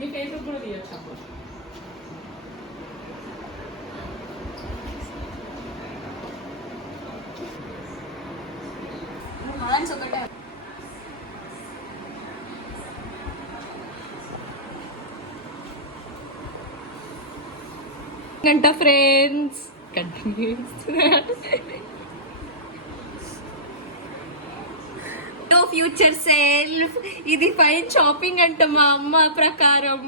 మీ Facebook కూడా తీయచ్చు అప్పుడు. ఒకటే గంట ఫ్రెండ్స్ కంటిన్యూ ఫ్యూచర్ సెల్ఫ్. ఇది ఫైన్ షాపింగ్ అంట మా అమ్మ ప్రకారం.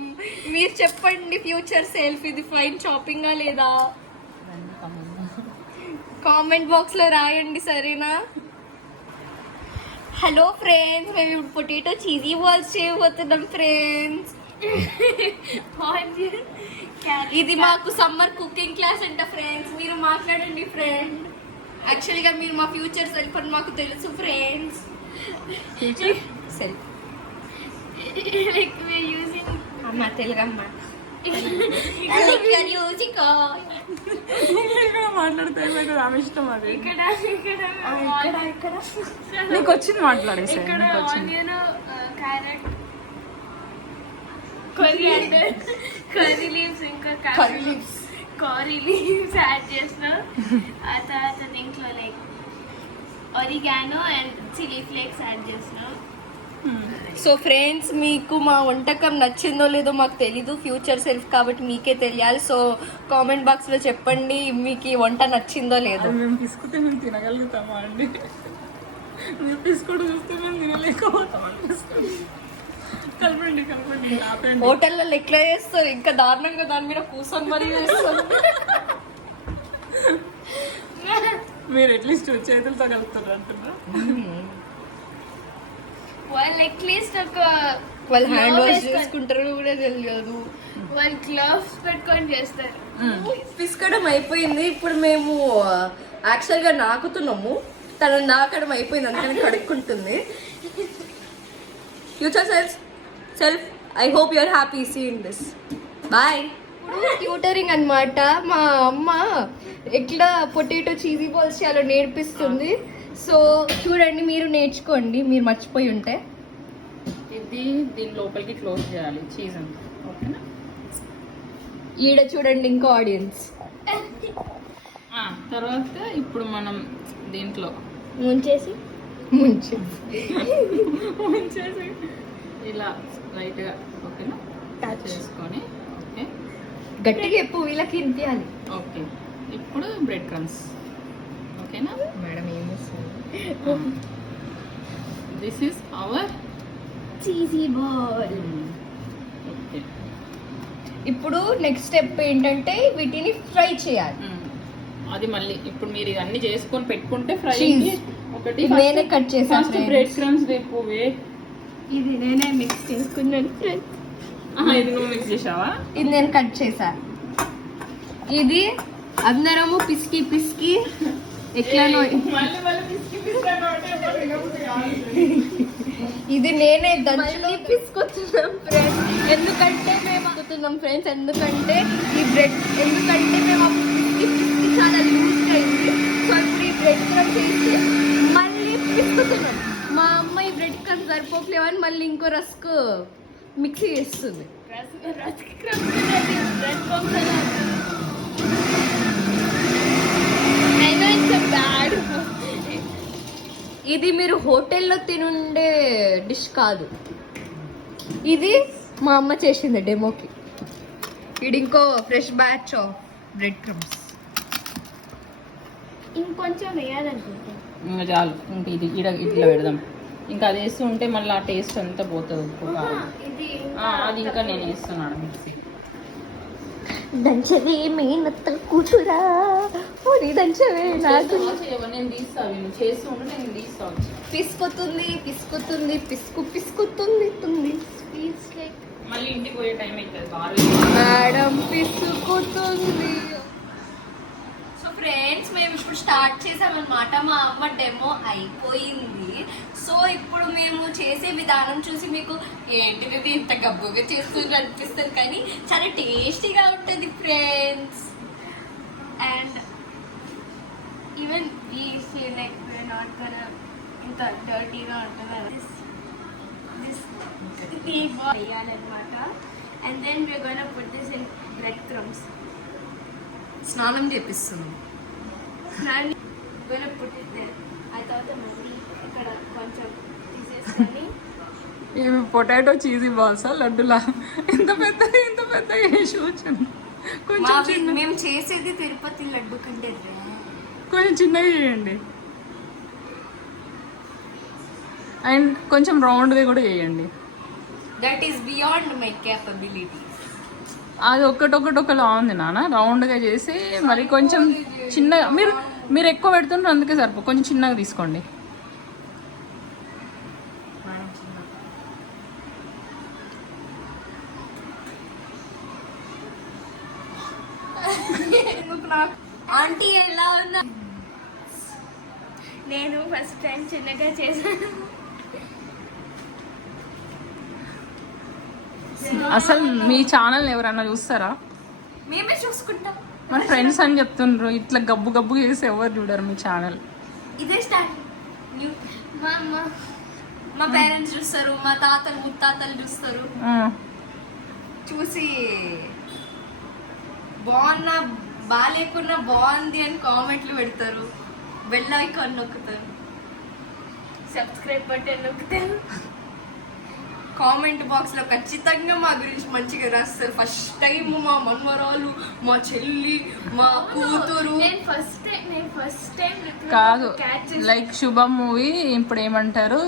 మీరు చెప్పండి ఫ్యూచర్ సెల్ఫ్ ఇది ఫైన్ షాపింగా లేదా? కామెంట్ బాక్స్ లో రాయండి సరేనా? హలో ఫ్రెండ్స్, మేము ఇప్పుడు పొటాటో చీజీ బాల్స్ చేయబోతున్నాం ఫ్రెండ్స్. ఇది మాకు సమ్మర్ కుకింగ్ క్లాస్ అంట ఫ్రెండ్స్. మీరు మాట్లాడండి ఫ్రెండ్. యాక్చువల్గా మీరు మా ఫ్యూచర్ సెల్ఫ్ అని మాకు తెలుసు friends. Future self like we using అమ్మ తెలుగమ్మ లైక్ యు ఆర్ యూజింగ్ ఇక్కడ మాట్లాడితే నాకు ఆమె ఇష్టం. అది ఇక్కడ నీకు వచ్చింది మాట్లాడేసి. ఇక్కడ onion, carrot, coriander, curry leaves, ఇంకా కర్రీ లీవ్స్ యాడ్ చేసిన. ఆ తర్వాత దీంట్లో like oregano and chilli flakes add చేసిన. సో ఫ్రెండ్స్, మీకు మా వంటకం నచ్చిందో లేదో మాకు తెలీదు. ఫ్యూచర్ సెల్ఫ్ కాబట్టి మీకే తెలియాలి. సో కామెంట్ బాక్స్ లో చెప్పండి మీకు ఈ వంట నచ్చిందో లేదో. మేము తీసుకుంటే మేము తినగలుగుతామా అండి? మీరు తీసుకోవడం చూస్తే మేము తినలేకపోతాం. కలపండి కలపండి. హోటల్లో ఎట్లా చేస్తారు, ఇంకా దారుణంగా దాని మీద కూర్చొని మరీ చేస్తారు. మీరు అట్లీస్ట్ చేతులతో కలుపుతారు అంటున్నా. వాళ్ళు అట్లీస్ట్ వాళ్ళు హ్యాండ్ వాష్ చేసుకుంటారు కూడా తెలియదు. వాళ్ళు గ్లవ్స్ పెట్టుకొని చేస్తారు. పిసుకోవడం అయిపోయింది. ఇప్పుడు మేము యాక్చువల్గా నాకుతున్నాము. తను నాకడం అయిపోయింది, అందుకని కడుక్కుంటుంది. Future self I hope you're happy seeing this. Bye. Tutoring అన్నమాట. మా అమ్మ ఎట్లా పొటాటో చీజీ బాల్స్ చేయాలో నేర్పిస్తుంది. సో చూడండి, మీరు నేర్చుకోండి మీరు మర్చిపోయి ఉంటే. ఇది దీని లోపలికి క్లోజ్ చేయాలి చీజ్ అంతా. ఓకేనా? ఈడ చూడండి ఇంకో ఆడియన్స్. తర్వాత ఇప్పుడు మనం దీంట్లో ముంచేసి ఇలా లైట్గా ఓకేనా టచ్ చేసుకొని. ఓకే, గట్టిగా ఎప్పు వీళ్ళకి ఇంపియాలి. ఓకే, ఇప్పుడు బ్రెడ్ క్రమ్స్. ఓకేనా మేడం? ఏం చేస్తుంది? This is our cheesy ball. Okay, ఇప్పుడు నెక్స్ట్ స్టెప్ ఏంటంటే వీటిని ఫ్రై చేయాలి. అది మళ్ళీ ఇప్పుడు మీరు ఇవన్నీ చేసుకొని పెట్టుకుంటే ఫ్రై. ఒకటి నేనే కట్ చేసాను. బ్రెడ్ క్రమ్స్ రేపువే. ఇది నేనే మిక్స్ చేసుకున్నాను ఫ్రెండ్స్. ఇది నువ్వు మిక్స్ చేసావా? ఇది నేను కట్ చేసా. ఇది అందరము పిసికి పిసికి ఎట్లానో. ఇది నేనే దంచి పిసుకొచ్చున్నాం ఫ్రెండ్స్. ఎందుకంటే మేము అనుకుతున్నాం ఫ్రెండ్స్, ఎందుకంటే ఈ బ్రెడ్ మేము పిసికి చాలా లూజ్ అయింది. సో ఇప్పుడు ఈ బ్రెడ్ క్రమ్స్ చేసి మళ్ళీ పిసుకుతున్నాం. మా అమ్మ ఈ బ్రెడ్ క్రమ్స్ సరిపోట్లేవని మళ్ళీ ఇంకో రస్క్ మిక్సీ చేస్తుంది. ఇది మీరు హోటల్లో తినుండే డిష్ కాదు, ఇది మా అమ్మ చేసింది డెమోకి. ఇది ఇంకో fresh batch of bread crumbs. ఇంకొంచెం వేయాలనుకుంటా. ఇంకా చాలు. ఇంక ఇది ఇట్లా పెడదాం. ఇంకా అది వేస్తూ ఉంటే మళ్ళీ ఆ టేస్ట్ అంతా పోతుంది. ఉప్పు అది ఇంకా నేను వేస్తున్నాను మిక్సీ. దంచవే మేనత్త కూతురా, దంచవే నాకు. నేను తీస్తాను, నేను చేస్తూ ఉంటే నేను తీస్తాను. పిసుకుతుంది పిసుకుతుంది పిసుకుతుంది మళ్ళీ ఇంటికి పోయే టైం అవుతుంది మేడం, పిసుకుతుంది. సో ఫ్రెండ్స్, మేము ఇప్పుడు స్టార్ట్ చేసామన్నమాట. మా అమ్మ డెమో అయిపోయింది. సో ఇప్పుడు మేము చేసే విధానం చూసి మీకు ఏంటిది ఇంత గబ్బుగా చేస్తుంది అనిపిస్తుంది, కానీ చాలా టేస్టీగా ఉంటుంది friends. And even we feel like we are not gonna ఇంత డర్టీగా ఉంటుంది. వేయాలన్నమాట. and then we're gonna put this in breadcrumbs. స్నానం చేపిస్తున్నాం. Now we're gonna put it there. I thought the movie ఇక్కడ కొంచెం తీసేసుకొని ఇవి పొటాటో చీజీ బాల్సా లడ్డులా ఇంత పెద్ద వేసి వచ్చింది. కొంచెం చిన్న మేము చేసేది తిరుపతి లడ్డు కంటే కొంచెం చిన్నగా చేయండి అండ్ కొంచెం రౌండ్గా కూడా చేయండి. That is beyond my capability. అది ఒకలా ఉంది నాన్న. రౌండ్గా చేసి మరి కొంచెం చిన్నగా మీరు ఎక్కువ పెడుతున్నారు అందుకే సరిపో కొంచెం చిన్నగా తీసుకోండి. ఆంటీ ఎలా ఉన్నా? నేను ఫస్ట్ టైం చిన్నగా చేశాను. అసలు మీ ఛానల్ ఎవరన్నా చూస్తారా? మేమే చూసుకుంటాం. మన ఫ్రెండ్స్ అని చెప్తుండ్రు ఇట్లా గబ్బు చేసి ఎవరు చూడరు మీ ఛానల్. ఇదే స్టార్ట్. మా అమ్మ మా పేరెంట్స్ చూస్తారు, మా తాతలు ముత్తాతలు చూస్తారు. చూసి బాగున్నా బాగాలేకున్నా బాగుంది అని కామెంట్లు పెడతారు, బెల్ ఐకాన్ నొక్కుతారు, సబ్స్క్రైబ్ బటన్ నొక్కుతాను. కామెంట్ బాక్స్ లో ఖచ్చితంగా మా గురించి మంచిగా రాస్తారు. ఫస్ట్ టైం మా మనవరాలు, మా చెల్లి, మా కూతురు. నేను ఫస్ట్ టైం కాదు లైక్ శుభం మూవీ ఇప్పుడు ఏమంటారు,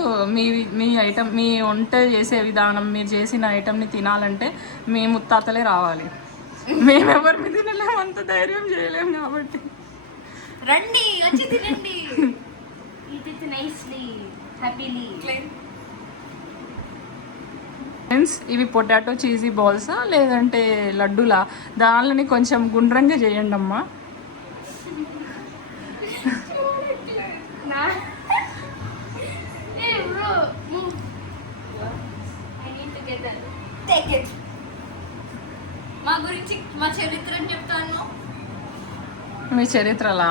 మీ ఐటమ్ మీ వంట చేసే విధానం మీరు చేసిన ఐటమ్ని తినాలంటే మీ ముత్తాతలే రావాలి. మేమెవరిని తినలేము, అంత ధైర్యం చేయలేము కాబట్టి రండి వచ్చి తినండి. eat it nicely, happily. Friends ఇవి పొటాటో చీజీ బాల్సా లేదంటే లడ్డూలా? దానిని కొంచెం గుండ్రంగా చేయండి అమ్మా. Hey bro, move. I need to get that. Take it. మా గురించి మా చరిత్రని చెప్తాను. మీ చరిత్రలా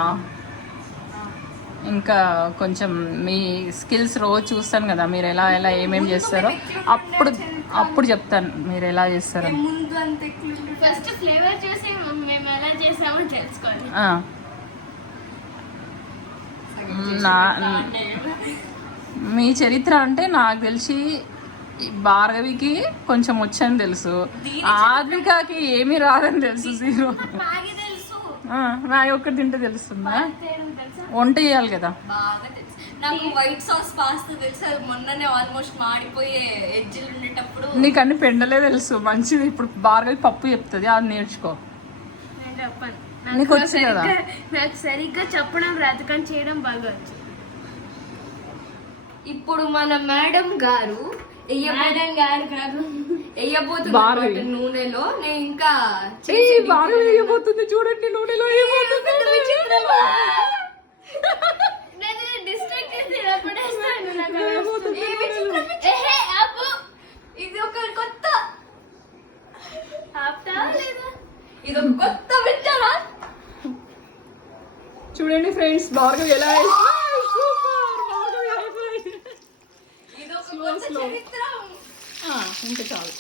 ఇంకా కొంచెం మీ స్కిల్స్ రోజు చూస్తాను కదా, మీరు ఎలా ఏమేమి చేస్తారో అప్పుడు చెప్తాను మీరు ఎలా చేస్తారో. ముందు అంతే ఫస్ట్ ఫ్లేవర్ చూసి మేము ఎలా చేసామో తెలుసుకోవాలి. మీ చరిత్ర అంటే నాకు తెలిసి భార్గవికి కొంచెం వచ్చని తెలుసు, ఆద్వికాకి ఏమీ రాదని తెలుసు, జీరో. నాకు ఒక్కటి తింటే తెలుస్తుందా? వంట చేయాలి కదా. బాగా తెలుసు నాకు. వైట్ సాస్ పాస్తా తెలుసు, అది మొన్ననే ఆల్మోస్ట్ మాడిపోయే ఎడ్జ్లు ఉండేటప్పుడు. నీకు అన్ని పెండలే తెలుసు, మంచిది. ఇప్పుడు భార్గవి పప్పు చెప్తుంది, అది నేర్చుకో. నీకు వచ్చు కదా. నాకు సరిగ్గా చెప్పడం రాదు కానీ చేయడం బాగా వచ్చు. ఇప్పుడు మన మేడం గారు భార్గవి నూనెలో నేను ఇంకా భార్గవి వేయబోతుంది. చూడండి నూనెలో వేయబోతుంది. ఇది ఒక కొత్త ఇది ఒక కొత్త విచారా. చూడండి ఫ్రెండ్స్ భార్గవి ఎలా ఇంకా చాలు.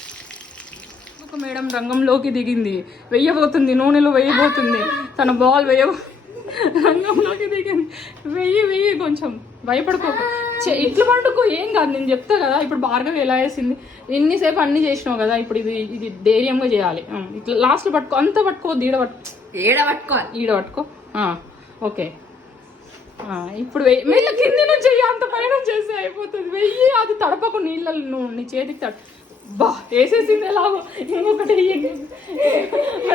ఒక మేడం రంగంలోకి దిగింది, వెయ్యబోతుంది, నూనెలో వేయబోతుంది, తన బాల్ రంగంలోకి దిగింది. వెయ్యి కొంచెం భయపడుకోక ఇట్లా పండుకో, ఏం కాదు, నేను చెప్తా కదా. ఇప్పుడు భార్గవి ఎలా వేసింది, ఎన్నిసేపు అన్ని చేసినావు కదా, ఇప్పుడు ఇది ధైర్యంగా చేయాలి. ఇట్లా లాస్ట్లో పట్టుకో, అంత పట్టుకోవద్దు, ఈడ పట్టుకో. ఓకే ఇప్పుడు మెల్ల కింది నుంచి అంత పైన చేస్తే అయిపోతుంది. వెయ్యి అది తడపకు నీళ్ళలో, నీ చేతికి బా వేసేసింది ఎలాగో. ఇంకొకటి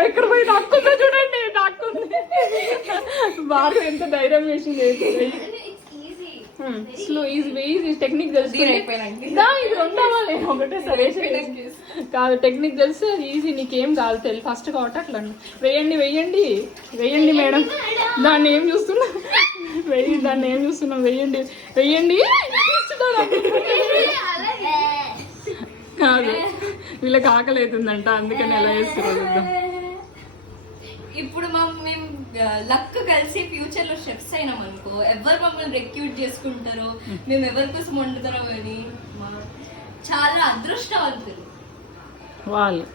ఎక్కడ పోయి దాక్కుందో చూడండి, దాక్కుంది. బాగా ఎంత ధైర్యం వేసింది. స్లో ఈజీ టెక్నిక్ తెలుసు. ఇది ఉండవాలి ఒకటే సజెషన్ కాదు, టెక్నిక్ తెలిసి అది ఈజీ, నీకేం కాదు తెలియదు ఫస్ట్ కాబట్టి అట్లా. వెయ్యండి మేడం. దాన్ని ఏం చూస్తున్నాం, వెయ్యండి. కాదు వీళ్ళకి ఆకలి అవుతుందంట, అందుకని ఎలా చేస్తున్నారు. ఇప్పుడు మేము లక్ కలిసి ఫ్యూచర్ లో షెఫ్స్ అయినాం అనుకో, ఎవరు మమ్మల్ని రిక్రూట్ చేసుకుంటారో, మేము ఎవరి కోసం వండుతారో అని చాలా అదృష్టవంతులు. వాళ్ళు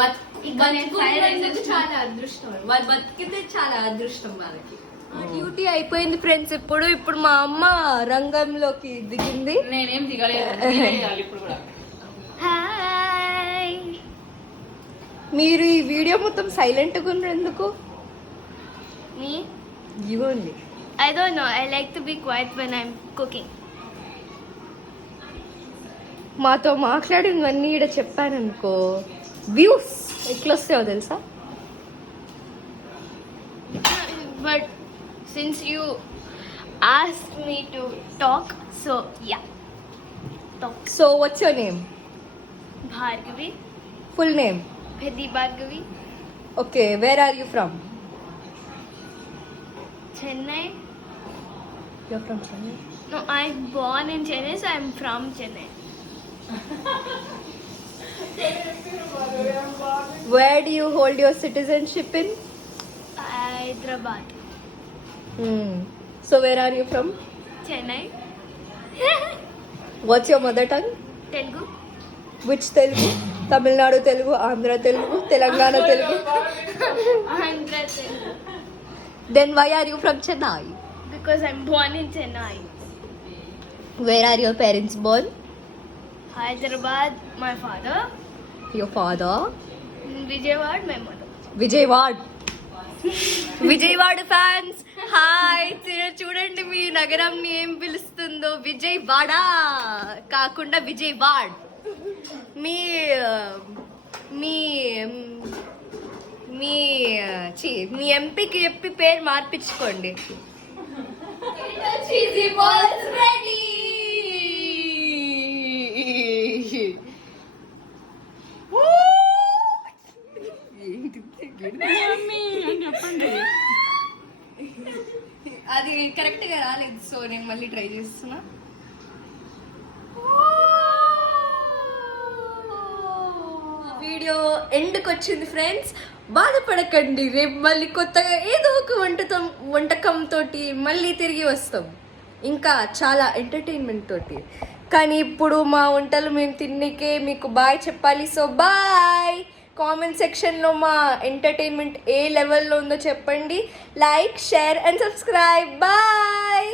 బతికినందుకు చాలా అదృష్టం, వాళ్ళు బతికితే చాలా అదృష్టం వాళ్ళకి. డ్యూటీ అయిపోయింది ఫ్రెండ్స్. ఇప్పుడు మా అమ్మ రంగంలోకి దిగింది. నేనేం దిగలేదు ఇప్పుడు కూడా. హాయ్. మీరు ఈ వీడియో మొత్తం సైలెంట్గా ఉన్నారు ఎందుకు? Me? ఇవ్వండి. I don't know. I like to be quiet when I'm cooking. మాతో మాట్లాడినవన్నీ ఇక్కడ చెప్పాననుకో, వ్యూస్ ఎట్లా వస్తాయో తెలుసా? But since you asked me to talk, so yeah. Talk. So what's your name? Bhargavi. Full name? Bhedi Bhargavi. Okay, where are you from? Chennai. You're from Chennai? No, I'm born in Chennai, so I'm from Chennai. Where do you hold your citizenship in? Hyderabad. So where are you from? Chennai. What's your mother tongue? Telugu. Which Telugu? Tamil Nadu Telugu, Andhra Telugu, Telangana Telugu. Andhra Telugu. Then why are you from Chennai? Because I'm born in Chennai. Where are your parents born? Hyderabad, my father. Your father? Vijayawad, my mother. Vijayawada. Vijayawada fans hi. చూడండి మీ నగరంని ఏం పిలుస్తుందో, విజయవాడ కాకుండా విజయవాడ్. మీ మీ మీ మీ ఎంపీకి చెప్పి పేరు మార్పించుకోండి. చెప్పండి. అది correct గా రాలేదు, సో నేను మళ్ళీ ట్రై చేస్తున్నా. వీడియో ఎండ్కి వచ్చింది ఫ్రెండ్స్, బాధపడకండి. రేపు మళ్ళీ కొత్తగా ఏదో ఒక వంటకంతో మళ్ళీ తిరిగి వస్తాం, ఇంకా చాలా ఎంటర్టైన్మెంట్ తోటి. కానీ ఇప్పుడు మా వంటలు మేము తిన్నికే మీకు బాయ్ చెప్పాలి. So bye. కామెంట్ సెక్షన్లో మా ఎంటర్టైన్మెంట్ ఏ లెవెల్లో ఉందో చెప్పండి. Like, share and subscribe. Bye.